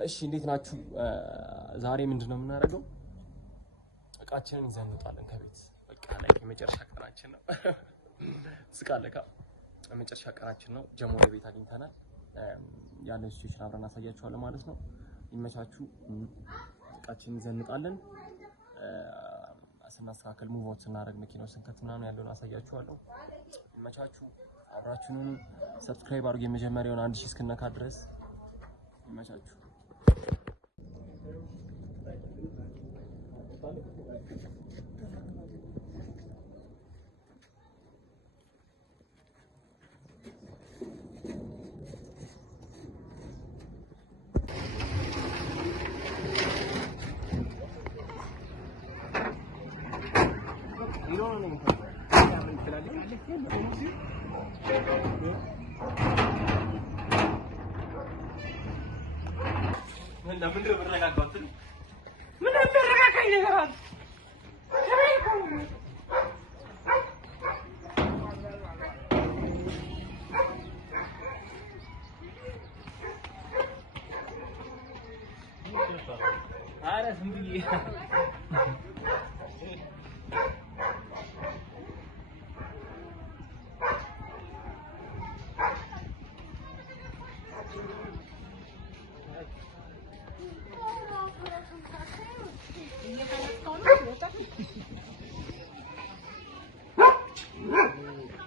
እሺ እንዴት ናችሁ? ዛሬ ምንድነው የምናደርገው? እቃችንን ይዘን እንወጣለን ከቤት። በቃ ላይ የመጨረሻ ቀናችን ነው። ስቃለካ የመጨረሻ ቀናችን ነው። ጀሞ ቤት አግኝተናል። ያለው ሲቹዌሽን አብረን አሳያችኋለሁ ማለት ነው። ይመቻችሁ። እቃችንን ይዘን እንወጣለን። ስናስተካከል ሙቭ ስናደርግ መኪናው ስንከት ምናምን ያለውን አሳያችኋለሁ። ይመቻችሁ። አብራችሁን ሰብስክራይብ አድርጉ። የመጀመሪያውን 1000 እስክነካ ድረስ ይመቻችሁ።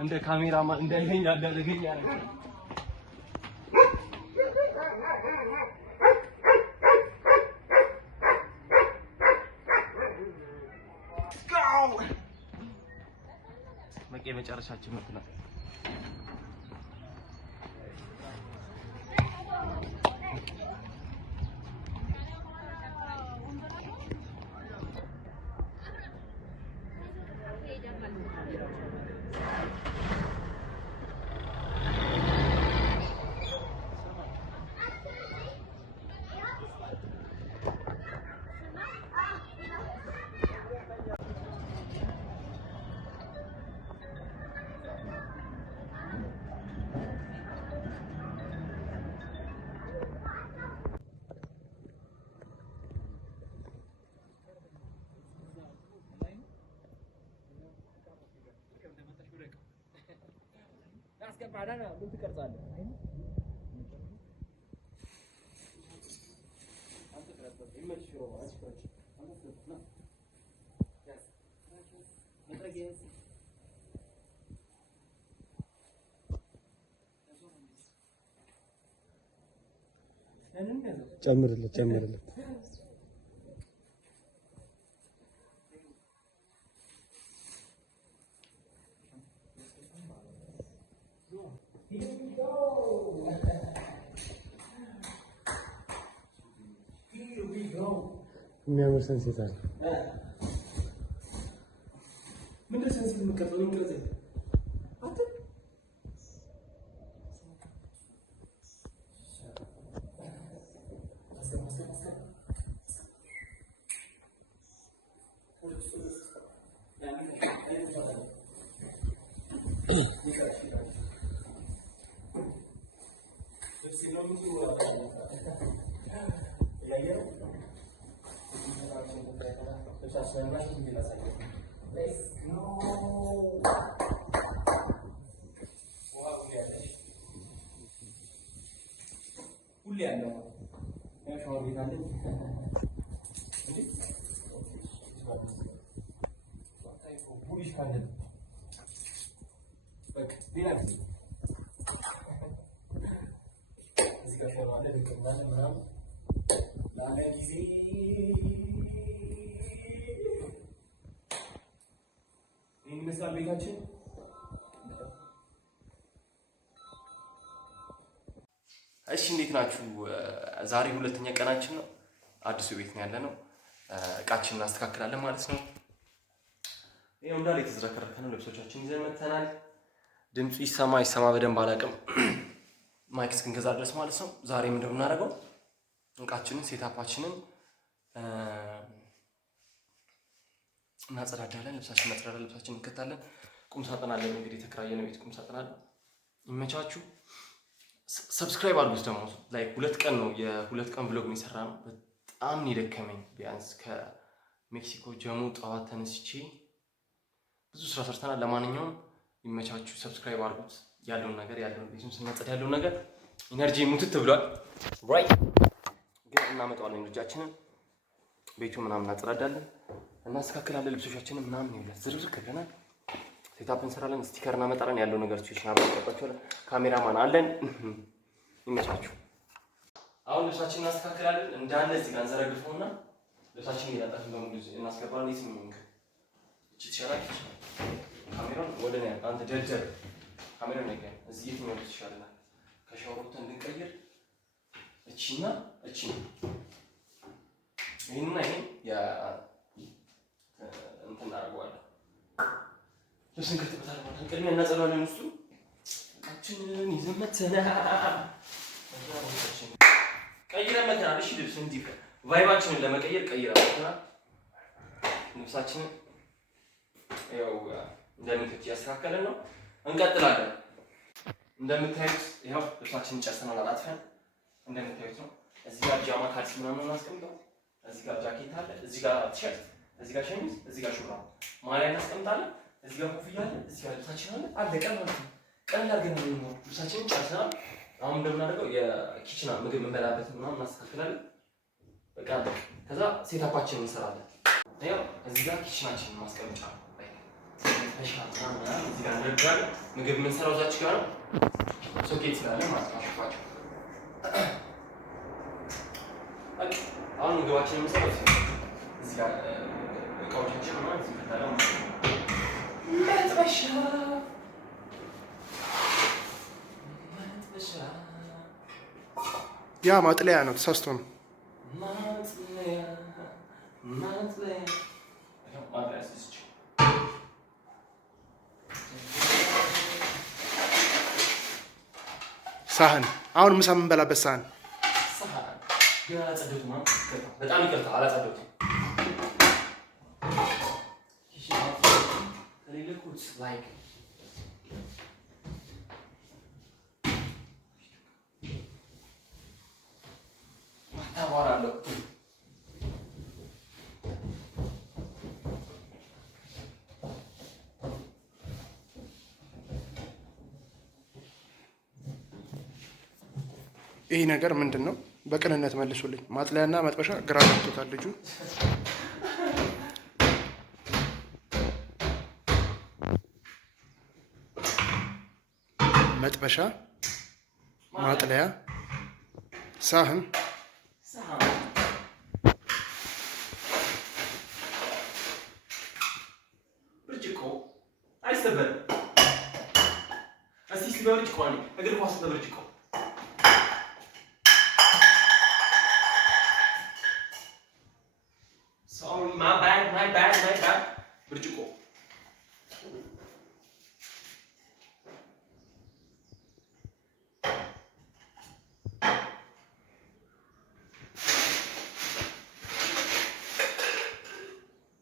እንደ ካሜራማን እንደኛ አደረገኝ ያረጋል። መቄ መጨረሻችን ነው። አዳና ምን ትቀርጻለህ? አንተ ትቀርጻለህ። ይመችሽ ነው አስፈጭ አንተ ትቀርጽና ያስ መጥረጊያስ ጨምርልህ የሚያምር ሰንሴት አለ። ምንድን ሰንሴት የምትቀርጸው? እንቅርጽ አት ሁሌ ያለው ሻወር ቤት አለ እንዴ? ቡሊሽ ካለ በቃ ሌላ ጊዜ እዚህ ጋር ሻወር አለ ድቅምናለ ምናምን ላለ ጊዜ ይህን ይመስላል ቤታችን። እሺ እንዴት ናችሁ? ዛሬ ሁለተኛ ቀናችን ነው። አዲሱ ቤት ነው ያለነው። እቃችንን እናስተካክላለን ማለት ነው። ይሄው እንዳለ የተዝረከረከ ነው። ልብሶቻችንን ይዘን መተናል። ድምፁ ይሰማ በደንብ አላውቅም፣ ማይክ እስክንገዛ ድረስ ማለት ነው። ዛሬ ምንድን ነው የምናደርገው? እቃችንን ሴታፓችንን እናጸዳዳለን። ልብሳችንን እናጸዳዳለን። ልብሳችንን እንከታለን። ቁም ሳጥን አለን እንግዲህ የተከራየነው ቤት ቁም ሳጥን አለ። ይመቻችሁ። ሰብስክራይብ አድርጉት። ደግሞ ላይ 2 ቀን ነው የ2 ቀን ብሎግ የሰራ ነው። በጣም የደከመኝ ቢያንስ ከሜክሲኮ ጀሙ ጠዋት ተነስቼ ብዙ ስራ ሰርተናል። ለማንኛውም ይመቻችሁ፣ ሰብስክራይብ አድርጉት። ያለውን ነገር ቤቱን ስናጸዳ ያለውን ነገር ኢነርጂ ሙትት ብሏል። ራይት ግን እናመጣዋለን ኢነርጂያችንን። ቤቱ ምናምን እናጸዳዳለን፣ እናስተካክላለን፣ ልብሶቻችንን ምናምን ይውላል። ዝርዝር ከገናል ሴታፕ እንሰራለን፣ ስቲከር እናመጣለን። ያለው ነገር ሲሽን አባጣጣችኋለን። ካሜራማን አለን። ይመቻችሁ። አሁን ልብሳችንን እናስተካክላለን። እንዳለ እዚህ ጋር እንዘረግፈውና ልብሳችንን እያጣፍን በሙሉ እናስገባለን። የት ነው እቺ ትሻላለች? ካሜራውን ወደ እኔ አንተ ደደብ ካሜራውን ነገር እዚህ የትኛው ልብስ ይሻለናል? ከሻወር ወጥተን እንድንቀይር እቺና እቺ ይሄንና ይሄን ያ እንትን እናደርገዋለን። ልብስን ከተበታለ ማለት ቅድሚያ እናጸዳዋለን። እሱ እቃችንን ይዘን መተናል። ቀይረን መተናል። እሺ ልብስ እንዲህ ቫይባችንን ለመቀየር ቀይረን መተናል። ልብሳችንን ያው እንደምትች ያስተካከለን ነው። እንቀጥላለን። እንደምታዩት ያው ልብሳችንን ጨርሰናል። አጣጥፈን እንደምታዩት ነው። እዚህ ጋር ጃማ ካልሲ ምናምን እናስቀምጠው። እዚህ ጋር ጃኬት አለ፣ እዚህ ጋር ቲሸርት፣ እዚህ ጋር ሸሚዝ፣ እዚህ ጋር ሹራብ ማሊያ እናስቀምጣለን። እዚህ ጋር ኮፍያ አለ፣ እዚህ ጋር ልብሳችን አለ። አለቀ ማለት ነው። ቀላል አድርገን ነው ልብሳችንን ጨርሰናል። አሁን እንደምናደርገው የኪችና ምግብ የምንበላበት ምናምን እናስተካክላለን። በቃ አለቀ። ከዛ ሴታፓችንን እንሰራለን። ያው እዚህ ጋር ኪችናችንን ማስቀመጫ ነው። እዚህ ጋር እንደርጋለን። ምግብ የምንሰራው እዛች ጋር ነው። ሶኬት ስላለ ማለት ነው። አሽፋቸው አሁን ምግባችንን የምንሰራው እዚህ ጋር እቃዎቻችን ማለት እዚህ ከተለ መጥበሻ ያ ማጥለያ ነው። ተሳስቶ ነው። ሳህን አሁን ምሳ የምንበላበት ሳህን ግን አላጸደቱም። በጣም ይቅርታ አላጸደቱም። ይህ ነገር ምንድን ነው? በቅንነት መልሱልኝ። ማጥለያና መጥበሻ ግራ ገብቶታል ልጁ። መጥበሻ፣ ማጥለያ፣ ሳህን፣ ብርጭቆ አይሰበርም። እስቲ በብርጭቆ እግር ኳስ በብርጭቆ my bad. ብርጭቆ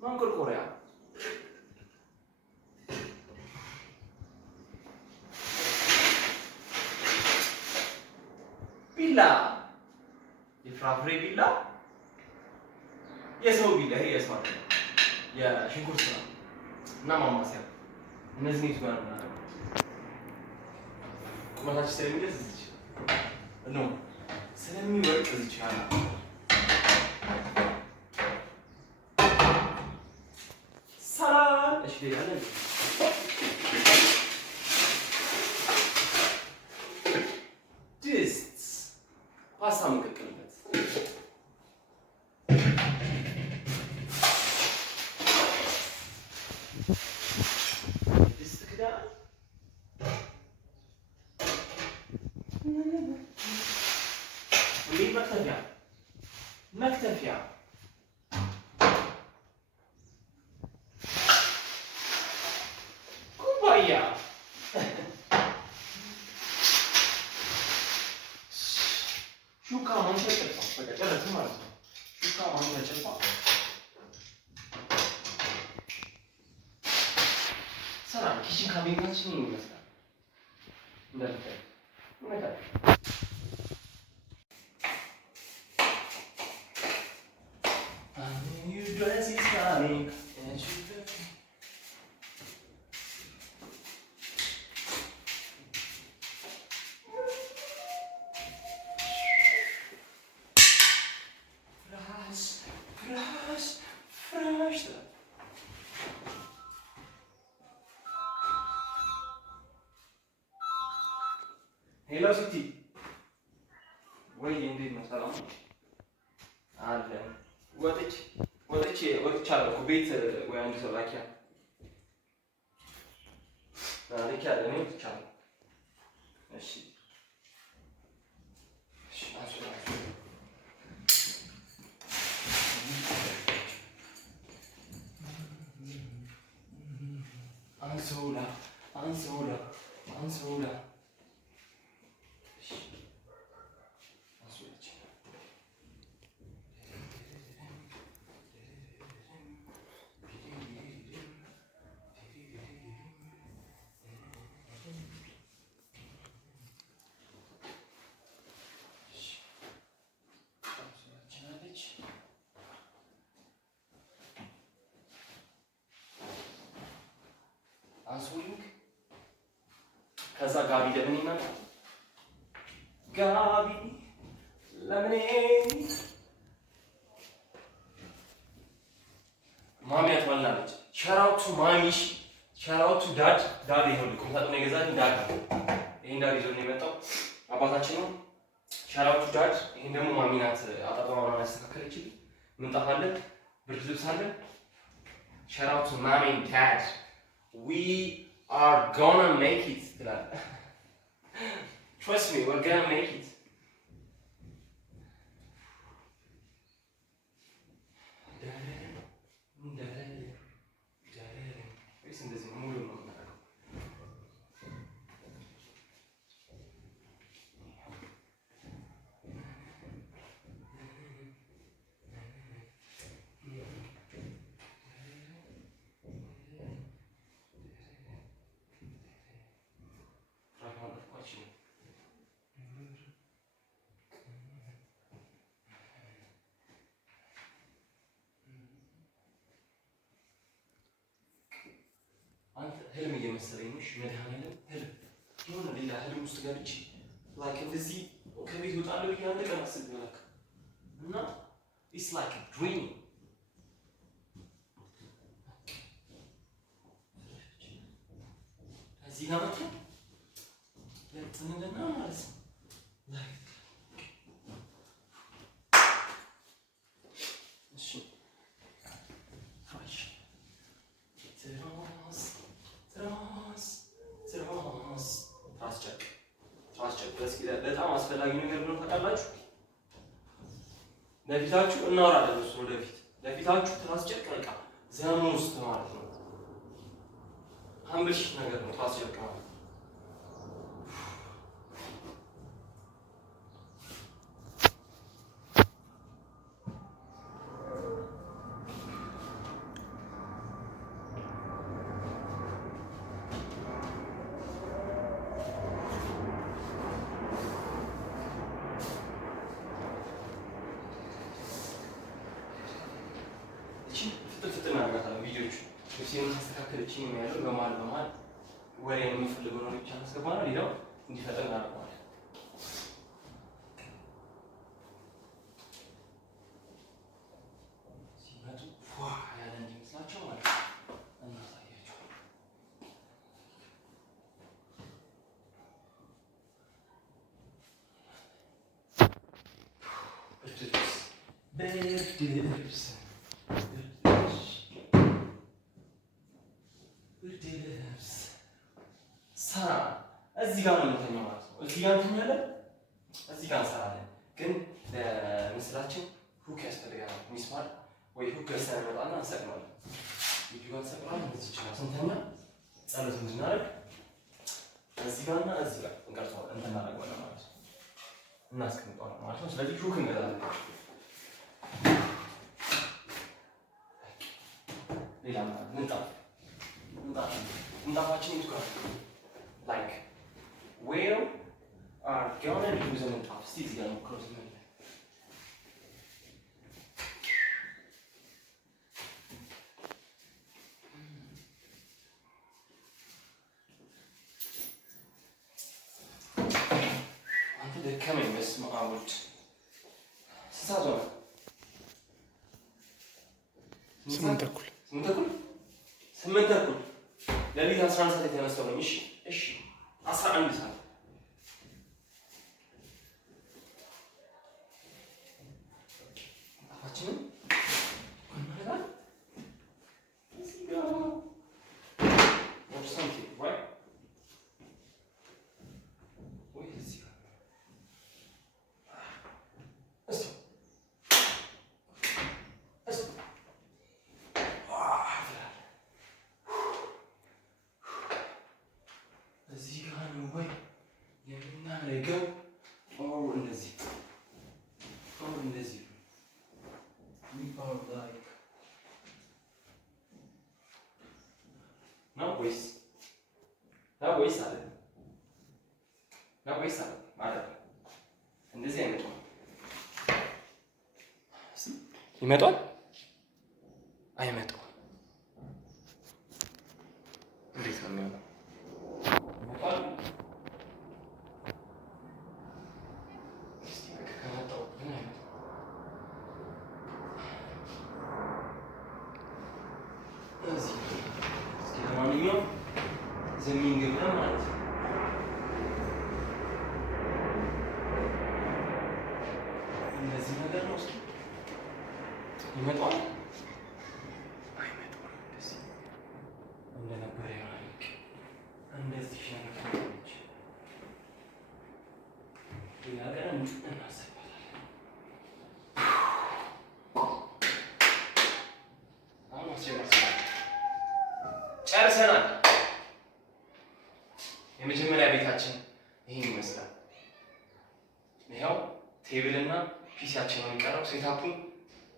ማንቆርቆሪያ ቢላ የፍራፍሬ ቢላ የሰው ቢላ ይሄ የሰው አይደለም። የሽንኩርት ስራ እና ማማሰያ እነዚህ ነው ጋር ነው ቁመታችን ስለሚደርስ እዚህ ነው ስለሚወርቅ እዚህ ያለ ሰላም። እሺ ያለ ድስት ፓስታ መቀቀልበት መክተፊያ ኩባያ ሹካ ማንኪያ ጭልፋ በቃ ጨረስን ማለት ነው። ሹካ ማንኪያ ጭልፋ ሰላም። ኪችን ካቢኔታችን ይመስላል እንደምታዩት dress is coming and she Fresh. ሄሎ ሲቲ ወይ እንዴት ነው? ሰላም አለ። ወጥቻለሁ እኮ ቤት ወይ አንድ ሰው ላኪያ እኔ ወጥቻለሁ። እሺ አንሶላ አንሶሊንግ ከዛ ጋቢ ለምን ይመጣል? ጋቢ ለምን ማሚ አትባልናለች። ሸራውቱ ማሚሽ ሸራውቱ ዳድ ይኸውልህ ቁምሳጥን የገዛልኝ ዳድ ነው። ይሄን ዳድ ይዞ ነው የመጣው አባታችን ነው። ሸራውቱ ዳድ። ይሄን ደግሞ ማሚ ናት አጣጣማውን ያስተካከለችልኝ። ምንጣፍ አለ፣ ብርድ ልብስ አለ። ሸራውቱ ማሚ ዳድ we are gonna make it. Trust me, we're gonna make it. ህልም እየመሰለኝ ነው። መድኃኒዓለም ህልም የሆነ ሌላ ህልም ውስጥ ገብቼ ላይክ እንደዚህ ከቤት እወጣለሁ ብዬ አንድ ቀን አስቤ አላውቅም እና ኢትስ ላይክ ድሪም እዚህ ጋር መጥቶ ለጥንልና ማለት ነው በጣም አስፈላጊ ነገር ነው። ታውቃላችሁ ለፊታችሁ እናወራለን። እሱ ወደፊት ለፊታችሁ ትራስ ጨርቅ በቃ ዘመኑ ውስጥ ማለት ነው። ሀምብልሽ ነገር ነው ትራስ ጨርቅ ማለት ፍጥና አድርጋታለሁ። ቪዲዮቹ ልብሴን ማስተካከለችኝ ነው ያለው። በመሀል ወሬ የሚፈልገው ነው ብቻ አስገባ ነው። ሌላው እንዲፈጠን እናደርገዋለን። ሲመጡ ፏ ያለ እንዲመስላቸው ማለት ነው እናሳያቸው። ብርድ ልብስ እዚህ ጋር ነው የምንተኛው ማለት ነው። እዚህ ጋር እንተኛለን፣ እዚህ ጋር እንሰራለን። ግን ለምስላችን ሁክ ያስፈልጋል። ሚስማር ወይ ሁክ ገዝተን እንመጣና እንሰቅለዋለን። እዚህ ጋር እንሰቅለዋለን። እዚህ ይችላል ስንተኛ ጸሎት እንድናደርግ እዚህ ጋርና እዚህ ጋር እንቀርጸዋለን፣ እንትን እናደርገዋለን ማለት ነው። እናስቀምጠዋለን ማለት ነው። ስለዚህ ሁክ እንገዛለን። ሌላ ምንጣፋችን የቱ ጋር ላይክ where are gonna use an top stick again close to me ሰዓት ሆነ? 8:30 8:30 ለሊት 11 ሰዓት የተነሳው ነኝ። እሺ 11 ሰዓት አፋችንን ወይስ አለ ማለት ነው። እንደዚህ አይመጣም። ይመጣል አይመጣም? እንዴት ነው የሚሆነው? ይመጣል። እስቲ በቃ ከመጣው ምን አይመጣም? እዚህ እስኪ ለማንኛውም ዘሚን ገብተን ማለት ነው። እንደዚህ ነገር ነው። እስኪ ይመጣል አይመጣም? እንደዚህ እንደነበረ ይሆናል። እንደዚህ ሸነፈች ሌላ ቀን እናስባታለን። አሁን ጨርሰናል። የመጀመሪያ ቤታችን ይሄን ይመስላል። ይኸው ቴብል እና ፒሲያችን ነው የሚቀረው። ሴታፑን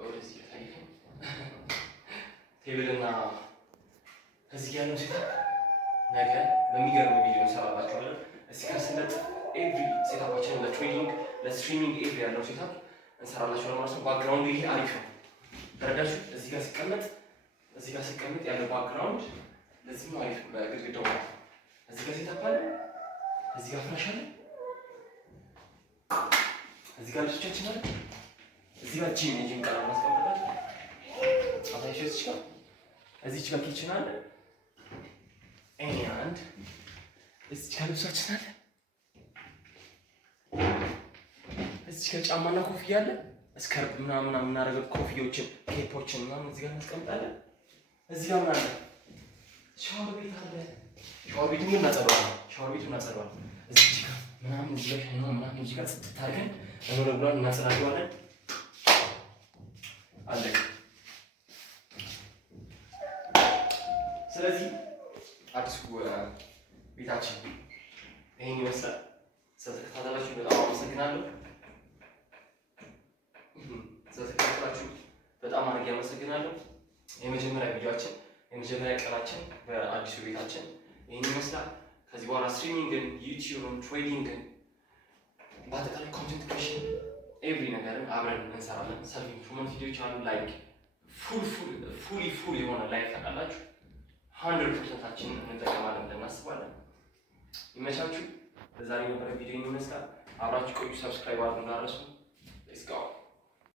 ወደዚህ ታይፈ ቴብል እና እዚህ ያለው ሴታፕ ነገ በሚገርም ቪዲዮ እንሰራላችኋለን። እዚህ ጋር ስንለጥ ኤቭሪ ሴታፓችን ለትሬዲንግ ለስትሪሚንግ ኤቭሪ ያለው ሴታፕ እንሰራላችኋለን ማለት ነው። ባክግራውንዱ ይሄ አሪፍ ነው። ተረዳችሁ? እዚህ ጋር ሲቀመጥ ያለው ባክግራውንድ ለዚህ ነው አሪፍ ነው። በግድግዳው ማለት ነው። እዚህ ጋር ሴታፕ አለ። እዚህ ጋር ፍላሽ አለ። እዚህ ጋር ልብሶቻችን አለ። እዚህ ጋር የጂም ቃል ማስቀመጣለን። አታይሽ እዚህ ጋር ኪችን አለ። ኤንድ እዚህ ጋር ልብሶቻችን አለ። እዚህ ጋር ጫማና ኮፍያ አለ። ስከርብ ምናምን የምናደርገው ኮፍያዎችን፣ ኬፖችን ምናምን እዚህ ጋር እናስቀምጣለን። እዚህ ጋር ምን አለ? ሻወር ቤት አለ። ሻወር ቤቱን ግን እናጸዳዋለን። እዚህ ጋር ምናምን እዚህ ጋር ምናምን እዚህ ጋር ጽድት አድርገን ለመለብሏን እናጸዳዋለን። አለቀ። ስለዚህ አዲሱ ቤታችን ይሄን ይመስላል። ስለተከታተላችሁ በጣም አመሰግናለሁ። ስለተከታተላችሁ በጣም አድርጌ አመሰግናለሁ። የመጀመሪያ ቪዲዮአችን የመጀመሪያ ቀናችን በአዲሱ ቤታችን ይሄን ይመስላል። ከዚህ በኋላ ስትሪሚንግን፣ ዩቲዩብን፣ ትሬዲንግን በአጠቃላይ ኮንቴንት ክሬሽን ኤቭሪ ነገርን አብረን እንሰራለን። ሰልፍ ኢምፕሩቭመንት ቪዲዮዎች አሉ። ላይክ ፉል የሆነ ላይክ ታውቃላችሁ 100%ችን እንጠቀማለን ብለን እናስባለን። ይመቻችሁ። በዛሬ የነበረ ቪዲዮ ይመስላል። አብራችሁ ቆዩ። ሰብስክራይብ አድርጉ እንዳትረሱ። ሌትስ ጎ